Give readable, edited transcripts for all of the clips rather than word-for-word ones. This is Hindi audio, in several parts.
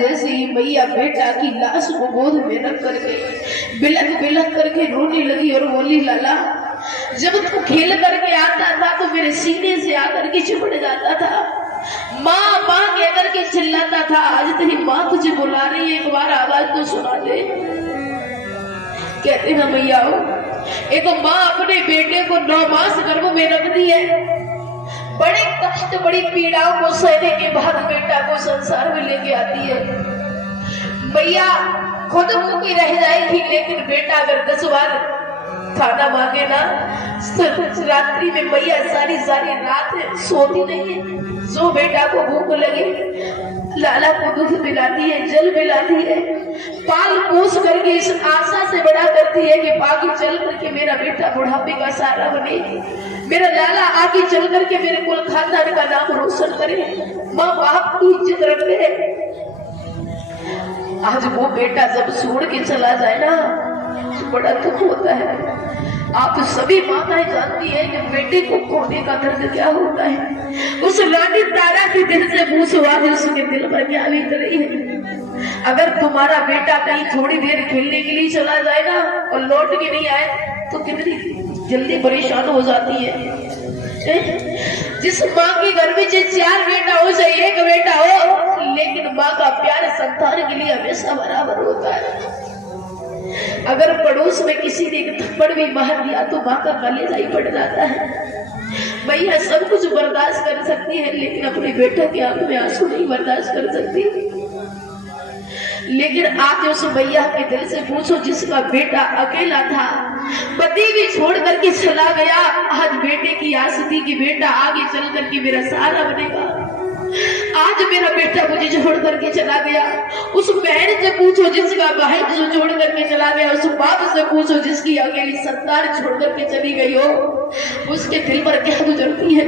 जैसे ही मैया बेटा की लाश को गोद में रख करके बिलक बिलक करके रोने लगी और बोली, लाला जब तू खेल करके आता था तो मेरे सीने से आकर के चिपट जाता था, माँ माँ कह करके चिल्लाता था। आज तेरी माँ तुझे बुला रही है, एक बार आवाज तो सुना दे। कहते ना मैया हो, एक माँ अपने बेटे को 9 मास गर्भ में रख दी है, बड़े कष्ट बड़ी पीड़ाओं को सहने के बाद बेटा को संसार में लेके आती है। मैया खुद भूखी रह जाएगी, लेकिन बेटा अगर 10 बार खाना मांगे ना, रात्रि में मैया सारी सारी रात सोती नहीं है। जो बेटा को भूख लगे लाला को दूध पिलाती है, जल पिलाती है, पाल पोस करके इस आशा से बड़ा करती है कि आगे चल करके मेरा बेटा बुढ़ापे का सहारा बने, मेरा लाला आगे चल करके मेरे कुल खानदान का नाम रोशन करे, माँ बाप की इज्जत रखे। आज वो बेटा जब छोड़ के चला जाए ना, बड़ा दुख होता है। आप सभी माताएं जानती हैं कि बेटे को खोने का दर्द क्या होता है। उस रानी तारा के दिल से पूछवा, उसके दिल पर क्या बीत रही है। अगर तुम्हारा बेटा कहीं थोड़ी देर खेलने के लिए चला जाए ना और लौट के नहीं आए तो कितनी जल्दी परेशान हो जाती है। जिस माँ के घर में 4 बेटा हो चाहे 1 बेटा हो, लेकिन माँ का प्यार संतान के लिए हमेशा बराबर होता है। अगर पड़ोस में किसी ने एक थप्पड़ भी मार दिया तो माँ का कलेजा ही फट जाता है। भैया सब कुछ बर्दाश्त कर सकती है, लेकिन अपने बेटे के आंख में आंसू नहीं बर्दाश्त कर सकती। लेकिन आज उस भैया के दिल से पूछो जिसका बेटा अकेला था, पति भी छोड़ करके चला गया, आज बेटे की आस थी कि बेटा आगे चल करके मेरा सहारा बनेगा, आज मेरा बेटा मुझे छोड़ करके चला गया। उस बहन से पूछो जिसका भाई छोड़ करके चला गया, उस बाप से पूछो जिसकी अकेली संतान छोड़ करके चली गई हो, उसके दिल पर क्या गुजरती है।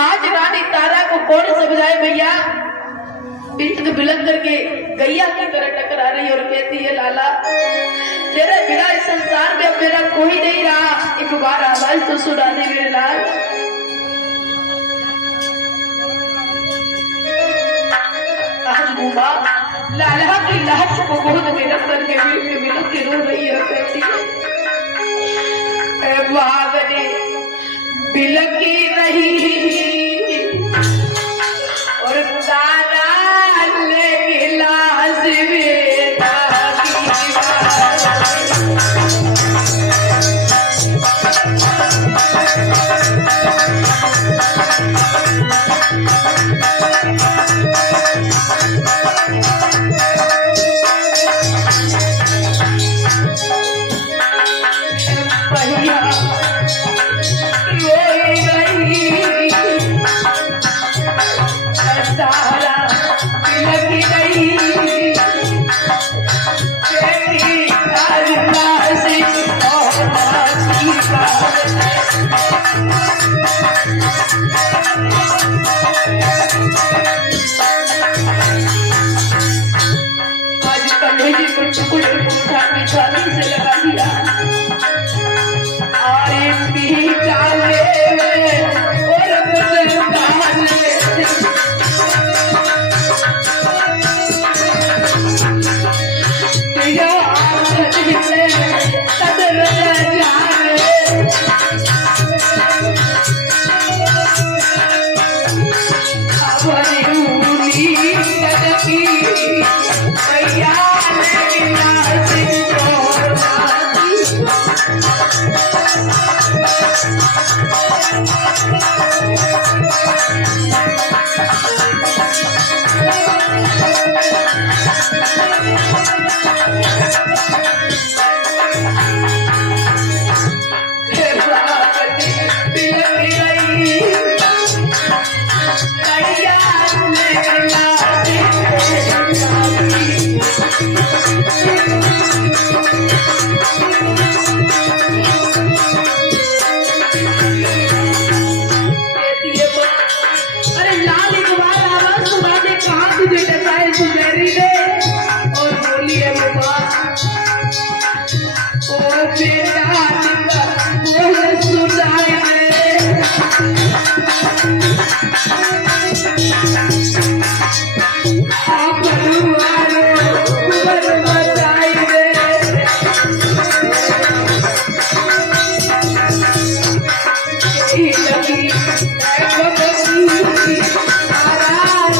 आज रानी तारा को कौन समझाए भैया, बिलक बिलक करके गैया की तरह टकरा रही और कहती है, लाला तेरे बिना इस संसार में अब मेरा कोई नहीं रहा, एक बार आवाज तो सुना दे मेरे लाल। आज वो बाप लाला की लाश को गोद में रख करके बिलक के रो रही है और कहती है, भागने बिलकी रही और ताला लेके लाश बेटा से लगा दिया और पी डाले और बेटा लगी आराम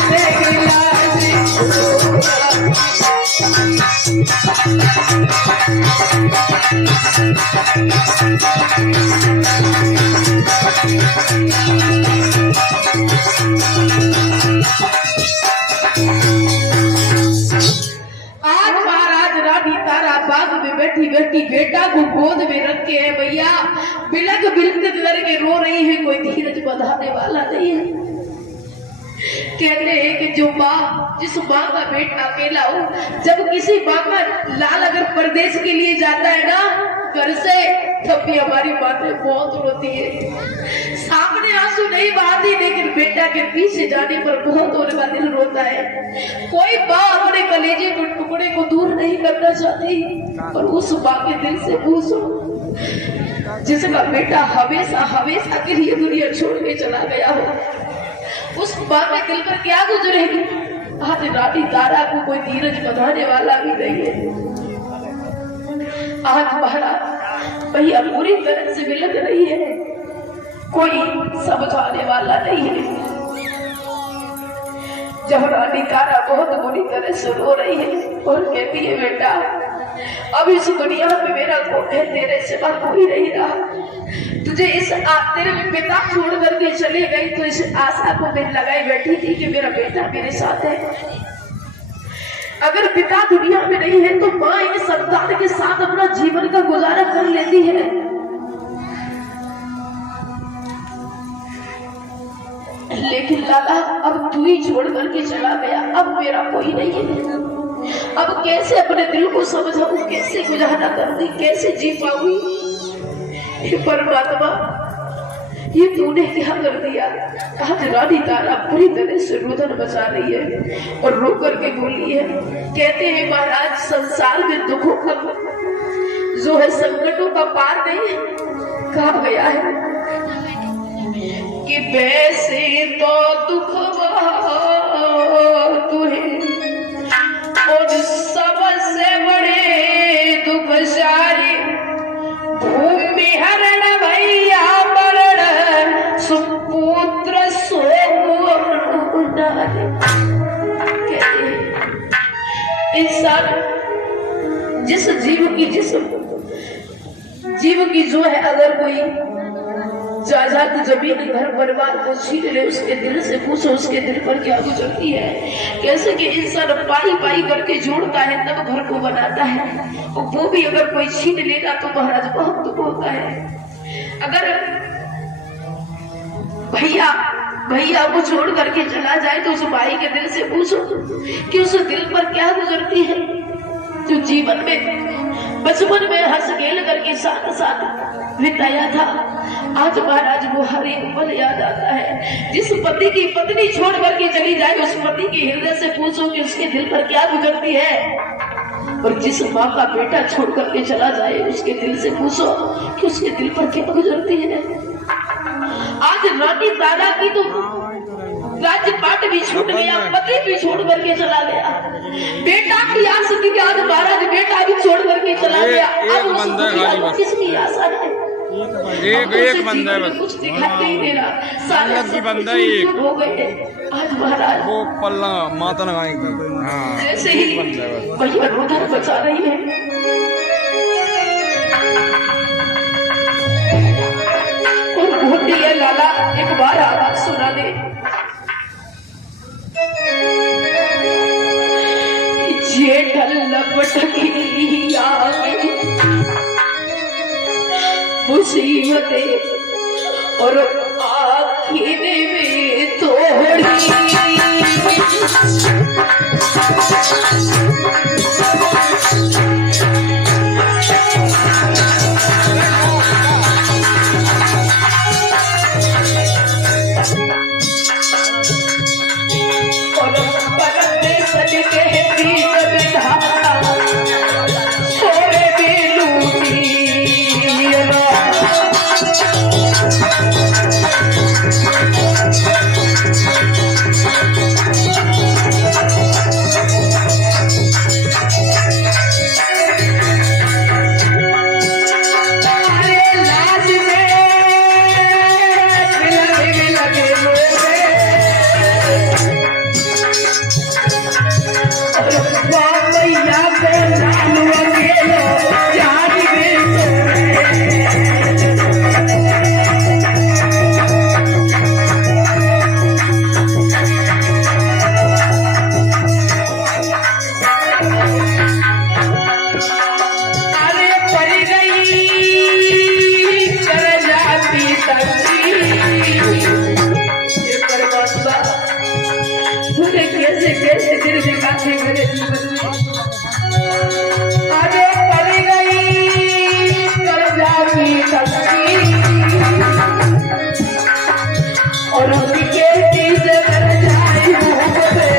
बैठी बैठी बेटा को गोद में रख के है भैया बिलक बिलक करके रो रही है, कोई धीरज बंधाने वाला नहीं है। कहते हैं कि जो माँ, जिस माँ का बेटा अकेला हो, जब किसी माँ का लाल अगर परदेश के लिए जाता है ना घर से, तब भी हमारी मातें बहुत रोती है। सामने आंसू नहीं बहाती, लेकिन बेटा के पीछे जाने पर बहुत उनका दिल रोता है। कोई माँ अपने कलेजे के टुकड़े को दूर नहीं करना चाहती, पर उस माँ के दिल से पूछो जिसका बेटा हमेशा हमेशा के लिए दुनिया छोड़ के चला गया हो, उस माँ के दिल पर क्या गुजरेगी। आज रानी तारा को कोई धीरज बंधाने वाला भी नहीं है। आज महाराज भैया पूरी तरह से बिलक रही है, कोई समझाने वाला नहीं है। जब रानी तारा बहुत बुरी तरह से रो रही है और कहती है बेटा अब इस दुनिया में मेरा कोई है, तेरे सिवा कोई नहीं रहा। तुझे इस तेरे पिता छोड़ करके चले गई तो इस आशा को मैं लगाई बैठी थी कि मेरा बेटा मेरे साथ है। अगर पिता दुनिया में नहीं है तो माँ एक संतान के साथ अपना जीवन का गुजारा कर लेती है। लेकिन लाला अब तू ही छोड़ करके चला गया, अब मेरा कोई नहीं है। अब कैसे अपने दिल को समझाऊं, कैसे गुजारा करती, कैसे जी पाऊंगी। परमात्मा ये तूने क्या कर दिया। आज रानी तारा पूरी तरह से रुदन बचा रही है और रो करके बोली है। कहते हैं महाराज संसार में दुखों का जो है, संकटों का पार नहीं है, कहा गया है कि वैसे तो दुख तुम्हें और सबसे बड़े दुख सारे भूमि हरण भैया मरण सुपुत्र इंसान जिस जीव की जो है अगर कोई जायदाद जमीन घर परिवार को छीन ले, उसके दिल से पूछो उसके दिल पर क्या गुजरती है। कैसे कि इंसान पाई पाई करके जोड़ता है तब घर को बनाता है, और वो भी अगर कोई छीन लेगा तो महाराज बहुत दुख होता है। अगर भैया को छोड़ करके चला जाए तो उस भाई के दिल से पूछो कि उस दिल पर क्या गुजरती है, जो जीवन में बचपन में हंस खेल करके साथ साथ बिताया था। आज महाराज वो हर एक पल याद आता है। जिस पति की पत्नी छोड़ करके चली जाए उस पति के हृदय से पूछो कि उसके दिल पर क्या गुजरती है, और जिस माँ का बेटा छोड़ करके चला जाए उसके दिल से पूछो कि उसके दिल पर क्या गुजरती है। आज रानी तारा की तो राजपाट भी छूट गया, पति भी छोड़ करके चला गया, बेटा की आस थी आज महाराज बेटा भी छोड़ करके चला गया। अब किसकी आशा है, एक बंदा है बस, कुछ दिखाई नहीं दे रहा, सारा की बंदा एक हो गए। आज महाराज वो पल्ला माता लगाएंगे। हाँ, जैसे ही भैया रोदन बचा रही है, और बोल रही है लाला एक बार आवाज सुना दे। जेठल लपटकी आगे मुसीबतें और आखिर में तोड़ी और परते सज के बीच बिधा छोड़े बेलूटी और उनके बीच कर जाए हुक्म करे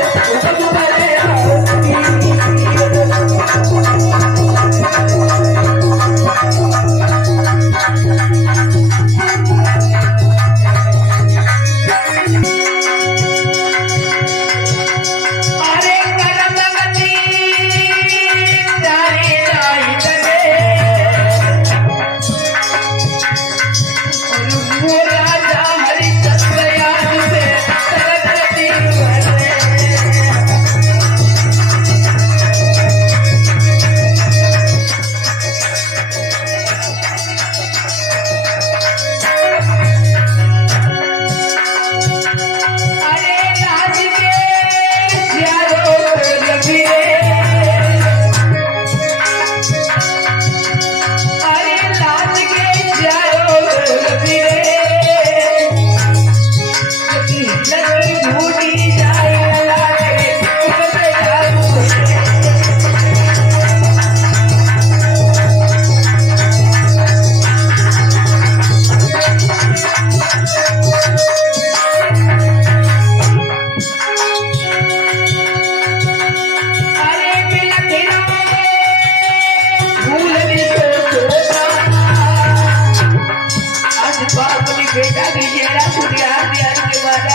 बेटा की चेहरा सुनियार दियार के बाद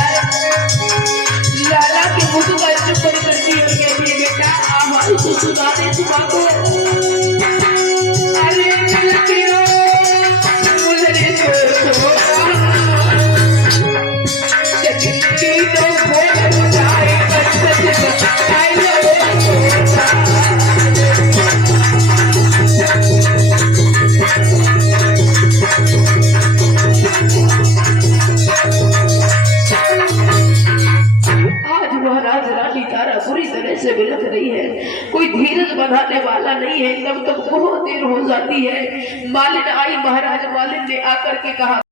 लाला के मुंह का चुप करती है और कहती है बेटा हमारी को सुना दे सुबह को अरे लकीरो मुझे तो बोल जाए सच आई पूरी तरह से बिलख रही है, कोई धीरज बढ़ाने वाला नहीं है। तब तक बहुत देर हो जाती है। मालिन आई, महाराज मालिन ने आकर के कहा